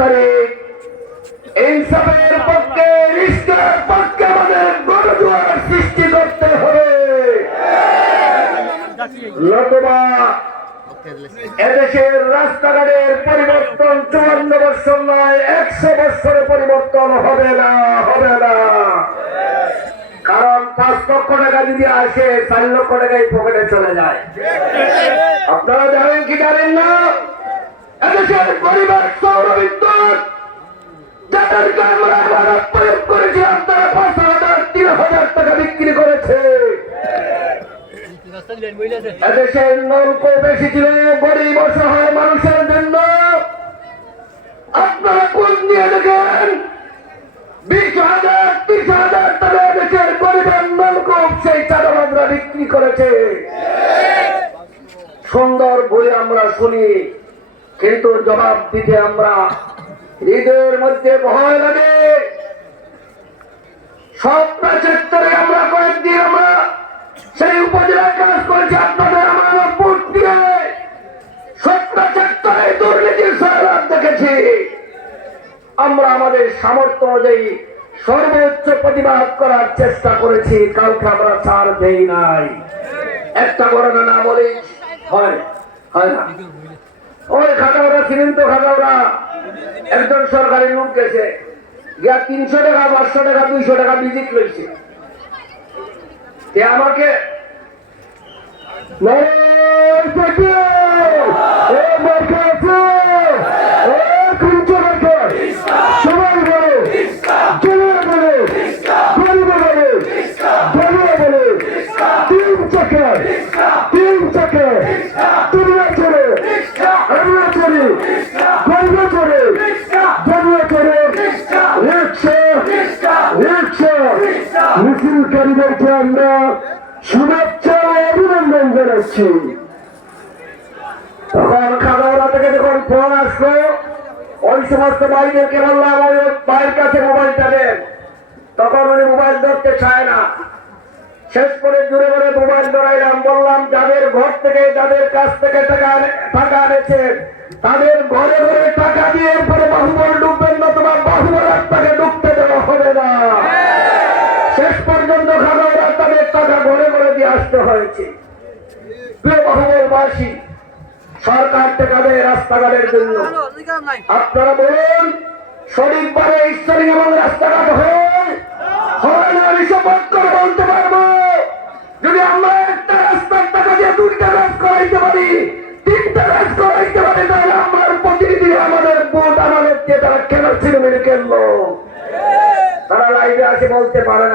তারিখ ইনসাফের পক্ষে, রিস্কের পক্ষে আমাদের সৃষ্টি করতে হবে। এদেশের রাস্তাঘাটের পরিবর্তন চুয়ান্ন বছর নয়, একশো বছরে পরিবর্তন হবে না হবে না। কারণ পাঁচ লক্ষ টাকা যদি আসে, চার লক্ষ টাকাই পকেটে চলে যায়। আপনারা জানেন কি জানেন না? এদেশের পরিবার সৌর যাদেরকে আমরা ভাড়া প্রয়োগ করেছিলাম, তারা পাঁচ হাজার, তিন হাজার টাকা বিক্রি করেছে। এদেশের নলকূপ এসেছিল গরিব অসহায় মানুষের জন্য। আপনারা কোন নিয়ে দেখেন, বিশ হাজার, ত্রিশ হাজার টাকা এদেশের গরিবের নলকূপ সেই চাঁদাবাজরা বিক্রি করেছে। সুন্দর বই আমরা শুনি। কিন্তু জবাব দিতে আমরা হৃদয়ের মধ্যে ভয় লাগে। আমরা কয়েকদিন আমরা সেই উপজেলায় কাজ করেছি, আপনাদের আমার ভোট দিয়ে। আমরা আমাদের সামর্থ্য অনুযায়ী সর্বোচ্চ প্রতিবাদ করার চেষ্টা করেছি, কাউকে আমরা ছাড় দেই নাই। একটা ঘটনা না বলি হয় হয় না। ওই খাটাওরা ছিলেন তো খাটাওরা একজন সরকারি লোক গেছে। গিয়া তিনশো টাকা পাঁচশো টাকা দুইশো টাকা ভিজিট লইছে। আমাকে? চাকা, তিন চাকা, দুনিয়া চলে, আমরা চলে, গরিবে চলে, দুনিয়া চলে, রিক্সা, রিক্সা, মিছিলকারীদেরকে আমরা শুভেচ্ছা ও অভিনন্দন জানাচ্ছি। তখন খাগড়া থেকে যখন ফোন আসলো, ওই সমস্ত ভাইদেরকে বললাম, ওই ভাইয়ের কাছে মোবাইলটা দেন। তখন উনি মোবাইল ধরতে চায় না। শেষ করে জুড়ে করে মোবাইল ধরাইলাম। বললাম, যাদের ঘর থেকে, যাদের কাছ থেকে টাকা টাকা এনেছেন, তাদের ঘরে ঘরে শেষ পর্যন্ত খাগড়া তাদের টাকা ঘরে ঘরে দিয়ে আসতে হয়েছে। বাহুবলবাসী সরকার টাকা দেয় রাস্তাঘাটের জন্য আপনারা বলুন সঠিকভাবে ঈশ্বরী এবং রাস্তাঘাট হয় হয় না আমি শপথ করে বলতে পারব। যদি আমরা একটা রাস্তার টাকা দিয়ে দুইটা রাজ করাইতে পারি তিনটা রাজ করাইতে পারি তাহলে আমার প্রতিনিধি আমাদের ভোট আমাদের দিয়ে তারা কেন ছিলমিল কেনলো তারা লাইভে আসে বলতে পারে না।